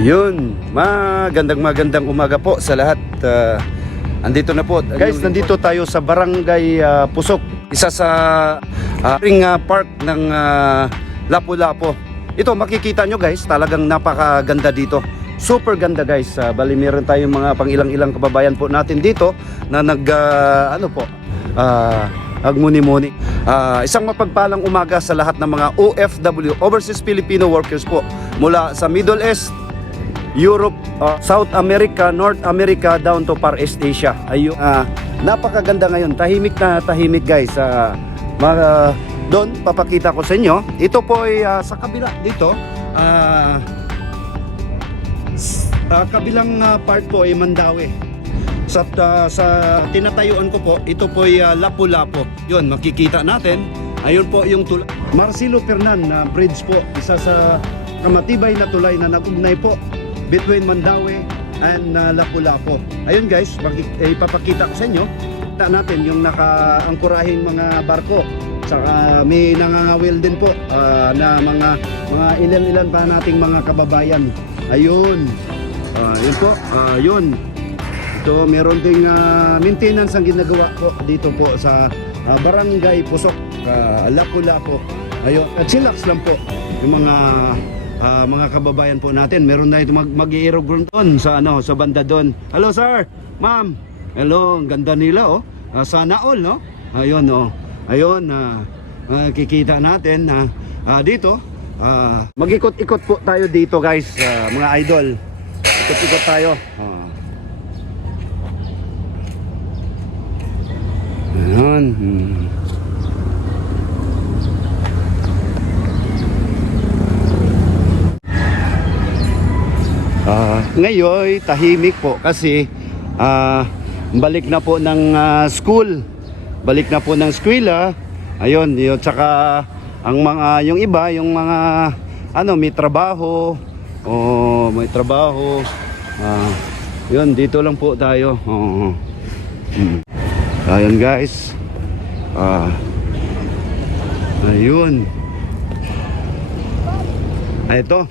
Yun, magandang magandang umaga po sa lahat. Ah, andito na po. Guys, nandito tayo sa Barangay ah, Pusok. Isa sa ah, ring ah, park ng ah, Lapu-Lapu. Ito makikita nyo guys, talagang napakaganda dito. Super ganda guys. Ah, bali meron tayong mga pangilang-ilang kababayan po natin dito na nag ah, ano po ah agmuni-muni. Ah, isang mapagpalang umaga sa lahat ng mga OFW, Overseas Filipino Workers po mula sa Middle East, Europe, uh, South America, North America down to Far East Asia. Ayun. ah, napakaganda ngayon. Tahimik na tahimik guys. Uh, doon papakita ko sa inyo. Ito po ay ah, sa kabila dito. ah, s- ah, kabilang ah, part po ay Mandawi. Sa, ah, sa tinatayuan ko po, ito po ay ah, Lapu-Lapu. Yun, makikita natin. Ayun po yung tulay. Marcelo Fernan na bridge po. Isa sa kamatibay na tulay na nagugnay po between Mandawi and uh, Lapu-Lapu. Ayun guys, eh, ipapakita ko sa inyo. Kita natin yung nakaangkurahing mga barko. Saka may nangangawil din po ah, na mga mga ilan-ilan pa nating mga kababayan. Ayun. Ah, yun po. Yun. Ito, meron ding ah, maintenance ang ginagawa po dito po sa ah, Barangay Pusok, uh, Lapu-Lapu. Ayun, uh, chillax lang po yung mga ah, mga kababayan po natin. Meron na ito mag mag doon sa ano, sa banda doon. Hello sir, ma'am. Hello, ang ganda nila oh. Ah, sana all no. Ayun oh. Ayun, ah, kikita natin na ah, dito. ah, mag-ikot-ikot po tayo dito guys, ah, mga idol. Ikot-ikot tayo. Ah. Ayan. Hmm. Ngayon tahimik po kasi ah, balik na po ng ah, school. Balik na po ng eskwela. Ayun, yun tsaka ang mga yung iba, yung mga ano, may trabaho. Oh, may trabaho. Ah, yun dito lang po tayo. Hmm. Ayun guys. Ah. Ayun. Ah, ito.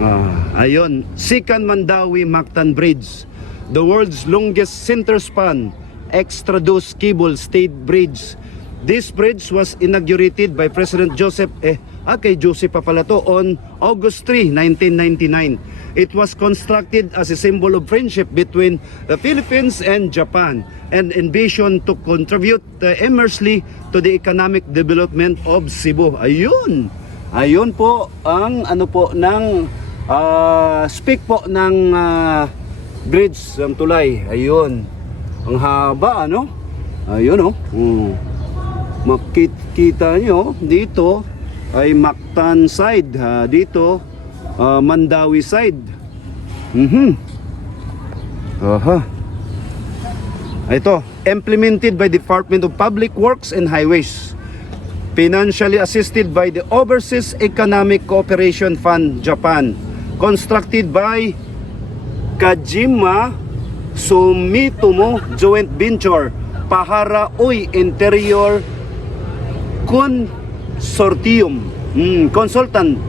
Ah, ayun, Sikan Mandawi Mactan Bridge, the world's longest center span extra-dose cable stayed bridge. This bridge was inaugurated by President Joseph eh ah, kay Joseph pa pala to on August 3, 1999. It was constructed as a symbol of friendship between the Philippines and Japan and envisioned to contribute uh, immensely to the economic development of Cebu. Ayun. Ayun po ang ano po ng ah, speak po ng ah, bridge ng tulay. Ayun. Ang haba ano? Ayun oh. Mm. Makikita nyo dito ay Mactan side ha. Dito ah, Mandawi side. Mhm. Aha. Ito, implemented by Department of Public Works and Highways. Financially assisted by the Overseas Economic Cooperation Fund, Japan. Constructed by Kajima Sumitomo Joint Venture, Pahara Uy Interior Consortium, mm, Consultant,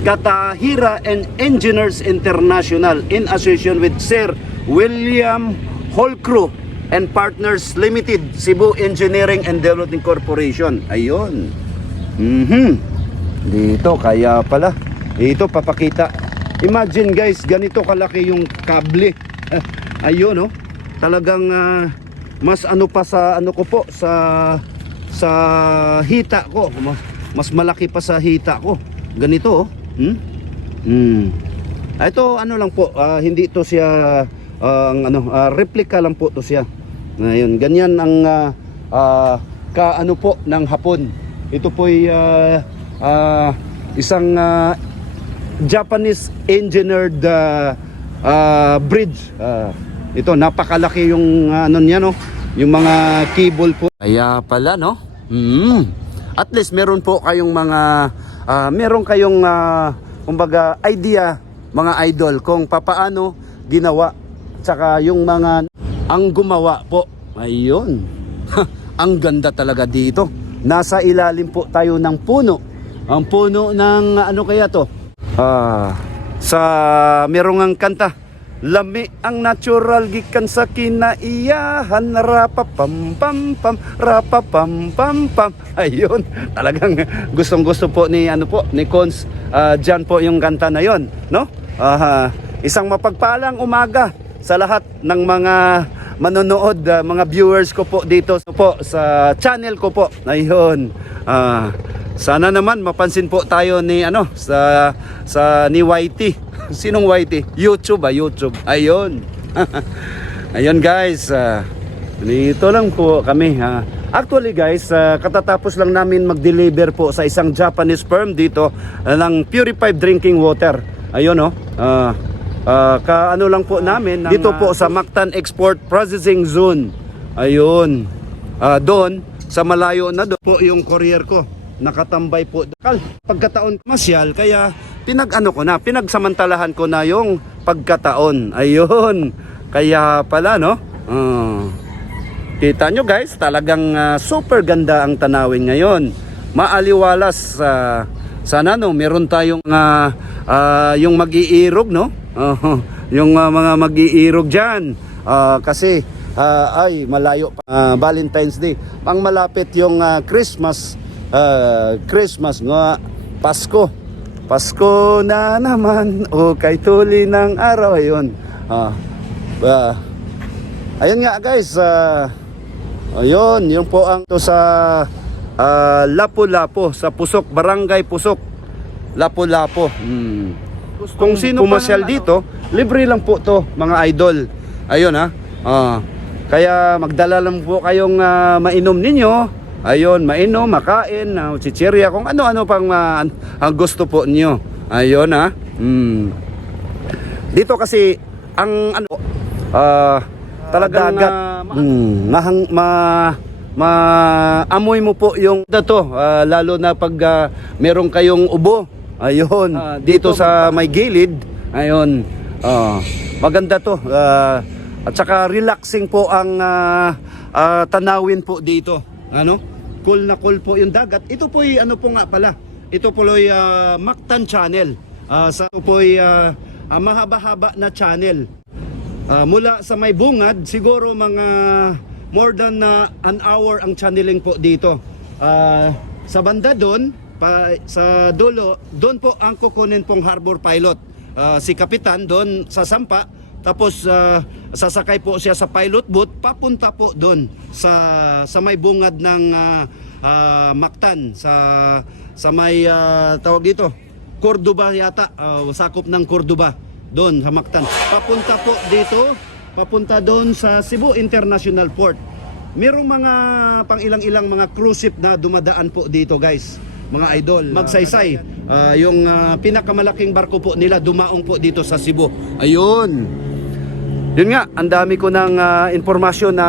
Katahira and Engineers International in association with Sir William Holcrew and Partners Limited, Cebu Engineering and Development Corporation. Ayun. Mhm. Dito, kaya pala. Ito, papakita. Imagine guys, ganito kalaki yung kable. Ayun, oh. Talagang ah, mas ano pa sa ano ko po sa sa hita ko. Mas, malaki pa sa hita ko. Ganito, oh. Hmm? Hmm. Ah, Ito ano lang po, ah, hindi to siya ang ano, ah, replica lang po to siya. Ngayon, ganyan ang ah, ah, ka ano po ng hapon. Ito po ay ah, ah, isang ah, Japanese engineered ah, ah, bridge. Ah, ito napakalaki yung ah, ano niya no, yung mga cable po. Kaya pala no. Mm. At least meron po kayong mga ah, meron kayong ah, kumbaga idea mga idol kung papaano ginawa tsaka yung mga ang gumawa po. Ayun. ang ganda talaga dito. Nasa ilalim po tayo ng puno. Ang puno ng ano kaya to? Ah, sa merong ang kanta Lami ang natural gikan sa kinaiyahan. Rapa pam pam pam rapa pam pam pam. Ayun talagang gustong gusto po ni ano po ni Cons. Ah, dyan po yung kanta na yon no? Ah, isang mapagpalang umaga sa lahat ng mga manonood ah, mga viewers ko po dito po sa channel ko po. Ayun ah sana naman mapansin po tayo ni ano sa sa ni YT. Sinong YT? YouTube ah, YouTube. Ayun. Ayun guys, ah, dito lang po kami ha. Actually guys, ah, katatapos lang namin mag-deliver po sa isang Japanese firm dito ah, ng purified drinking water. Ayun oh. Ah, ah, ka ano lang po namin ng, dito po sa Mactan Export Processing Zone. Ayun. Ah, doon sa malayo na doon po yung courier ko nakatambay po. Kal pagkataon masyal kaya pinag-ano ko na pinagsamantalahan ko na yung pagkataon. Ayun. Kaya pala no? Ah. kita nyo guys talagang ah, super ganda ang tanawin ngayon. Maaliwalas sa sana no meron tayong ah, ah, yung mag-iirog no? Oh, yung ah, mga mag-iirog diyan kasi ah, ay malayo pa ah, Valentine's Day. Pang malapit yung ah, Christmas ah, Christmas nga Pasko. Pasko na naman o kay tuli ng araw ayun. Ah, ah, ayun nga guys ah, ayun yun po ang to sa ah, Lapu-Lapu sa Pusok Barangay Pusok. Lapu-Lapu hmm. kung sino pumasyal dito libre lang po to mga idol. Ayun ha ah, kaya magdala lang po kayong ah, mainom ninyo Ayun, mainom, makain, uh, chichirya, kung ano-ano pang ah, ang gusto po niyo. Ayun ha. Hmm. Dito kasi ang ano ah talagang uh, hmm, mahang, ma maamoy mo po yung dato ah, lalo na pag ah, meron kayong ubo. Ayun, Ah, dito, sa may gilid. Ayun. ah, maganda to. Ah, at saka relaxing po ang ah, ah, tanawin po dito. Ano? Cool na cool po yung dagat. Ito po ano po nga pala. Ito po ay ah, Mactan Channel. Ah, sa po ay ah, ah, mahaba-haba na channel. Ah, mula sa may bungad, siguro mga more than ah, an hour ang channeling po dito. Ah, sa banda doon, pa, sa dulo, doon po ang kukunin pong harbor pilot. Ah, si Kapitan doon sa Sampa, tapos ah, sasakay po siya sa pilot boat papunta po doon sa sa may bungad ng ah, ah, Mactan sa sa may ah, tawag dito Cordoba yata, ah, sakop ng Cordoba doon sa Mactan. Papunta po dito, papunta doon sa Cebu International Port. Merong mga pang ilang-ilang mga cruise ship na dumadaan po dito, guys. Mga idol, magsaysay. Ah, yung ah, pinakamalaking barko po nila dumaong po dito sa Cebu. Ayun. Yun nga, ang dami ko ng ah, informasyon na,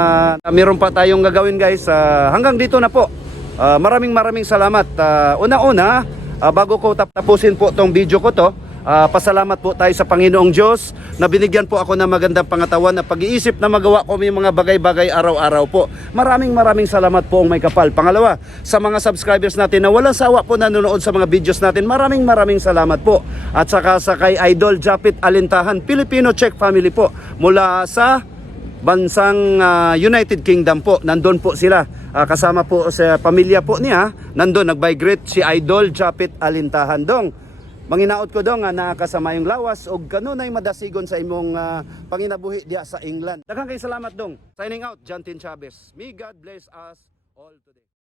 meron pa tayong gagawin guys. Ah, hanggang dito na po. Ah, maraming maraming salamat. Ah, Una-una, ah, bago ko tap- tapusin po tong video ko to, ah, pasalamat po tayo sa Panginoong Diyos na binigyan po ako ng magandang pangatawan na pag-iisip na magawa ko yung mga bagay-bagay araw-araw po. Maraming maraming salamat po ang may kapal. Pangalawa, sa mga subscribers natin na walang sawa po nanonood sa mga videos natin, maraming maraming salamat po. At saka sa kay Idol Japit Alintahan, Filipino Czech family po mula sa bansang ah, United Kingdom po. Nandun po sila. Ah, kasama po sa pamilya po niya. Nandun nag-migrate si Idol Japit Alintahan dong. Manginaot ko dong nga nakasama yung lawas og kanunay madasigon sa imong ah, panginabuhi diya sa England. Daghang kay salamat dong. Signing out, Jantin Chavez. May God bless us all today.